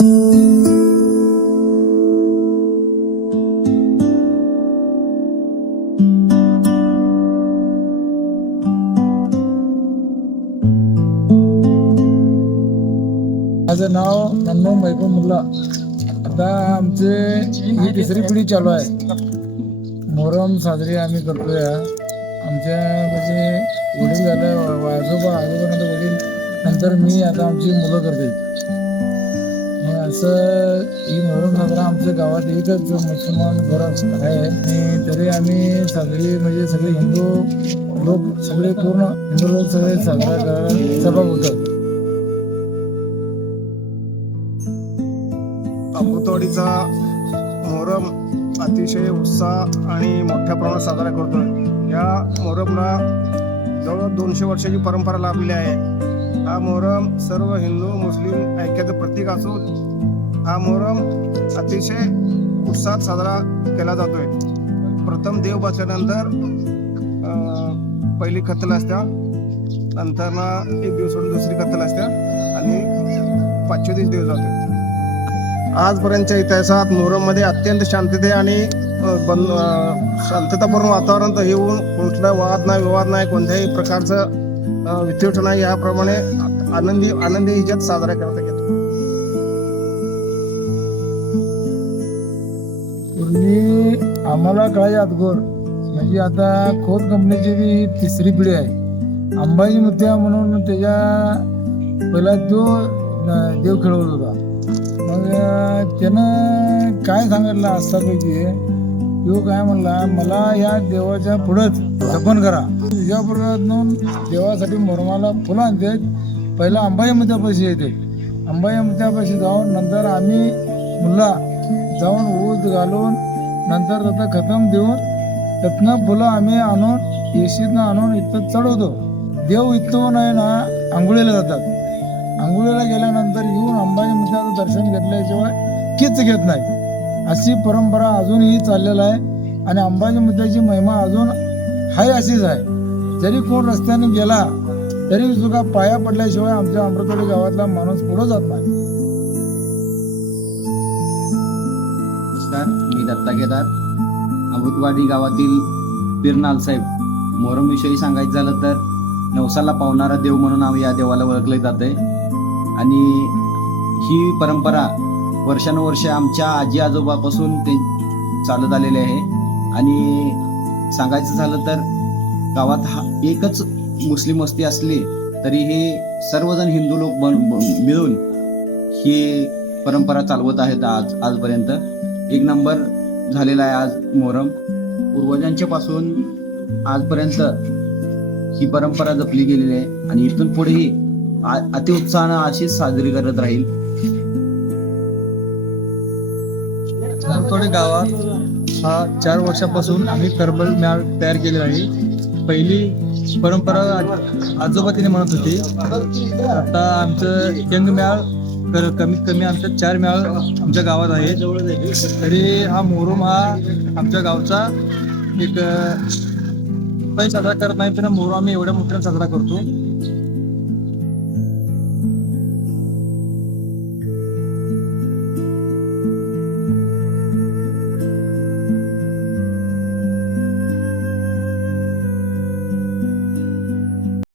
माझं नाव नन्नू महबूब मुल्ला. आता आमचे ही तिसरी पिढी चालू आहे. मोहरम साजरी आम्ही करतोय. आमच्या म्हणजे वडील झालं, आजोबानंतर वडील, नंतर मी, आता आमची मुलं करते. असं ही मोहरम साजरा आमच्या गावात एकच मुसलमान घर आहे आणि तरी आम्ही साजरी म्हणजे सगळे हिंदू लोक, सगळे पूर्ण हिंदू लोक सगळे साजरा करायला सहभाग होतात. अमृतवाडीचा मोहरम अतिशय उत्साह आणि मोठ्या प्रमाणात साजरा करतोय. या मोहरमला जवळ 200 वर्षाची परंपरा लाभलेली आहे. हा मोहरम सर्व हिंदू मुस्लिम ऐक्याचं प्रतीक असून हा मोहरम अतिशय उत्साहात साजरा केला जातोय. प्रथम देव बसल्यानंतर पहिली खत्तल असत्या, नंतर एक दिवस सोडून दुसरी खत्तल असत्या आणि 5व्या दिवशी देव जातोय. आजपर्यंतच्या इतिहासात मोहरममध्ये अत्यंत शांतते आणि शांततापूर्ण वातावरण तर येऊन कुठला वाद नाही, विवाद नाही, कोणत्याही प्रकारचं विद्वेष नाही, याप्रमाणे आनंदी हिच्यात साजरा करता येतो. पूर्वी आम्हाला कळायच्या अगोदर म्हणजे आता खोत कंपनीची बी तिसरी पिढी आहे. अंबाजी मुत्या म्हणून त्याच्या पहिला तो देव खेळवत होता. मग त्यानं काय सांगितलं असतापैकी तो काय म्हणला, मला या देवाच्या पुढंच जपन करा. तुझ्याबरोबर देवासाठी मोहरमाला फुलं आणते. पहिला अंबाजी मुत्यापाशी येते. अंबाजी मुत्यापाशी जाऊन नंतर आम्ही मुल्ला जाऊन ऊस घालून नंतर त्याचं खतम देऊन त्यातनं फुलं आम्ही आणून येशीतनं आणून इथं चढवतो. देव इथं नाही ना आंघोळीला जातात. आंघोळीला गेल्यानंतर येऊन अंबाजी मुत्याचं दर्शन घेतल्याशिवाय कीच घेत नाही. अशी परंपरा अजूनही चाललेला आहे आणि अंबाजी मुत्याची महिमा अजून हाय अशीच आहे. जरी कोण रस्त्याने गेला तरी सुद्धा पाया पडल्याशिवाय आमच्या अमृतवाडी गावातला माणूस पुढे जात नाही. नमस्कार, मी दत्ता केदार, अमृतवाडी गावातील पीर नालसाहेब. मोहरमविषयी सांगायचं झालं तर नवसाला पावणारा देव म्हणून आम्ही या देवाला ओळखले जाते आणि ही परंपरा वर्षानुवर्षे आमच्या आजी आजोबापासून ते चालत आलेले आहे. आणि सांगायचं झालं तर गावात एकच मुस्लिम वस्ती असली तरी हे सर्वजण हिंदू लोक मिळून ही परंपरा चालवत आहेत. आजपर्यंत एक नंबर झालेला आहे आज मोहरम. पूर्वजांच्या पासून आजपर्यंत ही परंपरा जपली गेलेली आहे आणि इथून पुढेही अतिउत्साहानं अशीच साजरी करत राहील. अमृतवाडी गावात हा 4 वर्षापासून आम्ही करबल म्याळ तयार केलेला आहे. पहिली परंपरा आजोबा तिने म्हणत होती. आता आमचं यंग म्याळ कमीत कमी आमच्या 4 म्याळ आमच्या गावात आहे. तरी हा मोहरम हा आमच्या गावचा एक काही साजरा करत नाही, तर मोहरम आम्ही एवढ्या मोठ्याने साजरा करतो.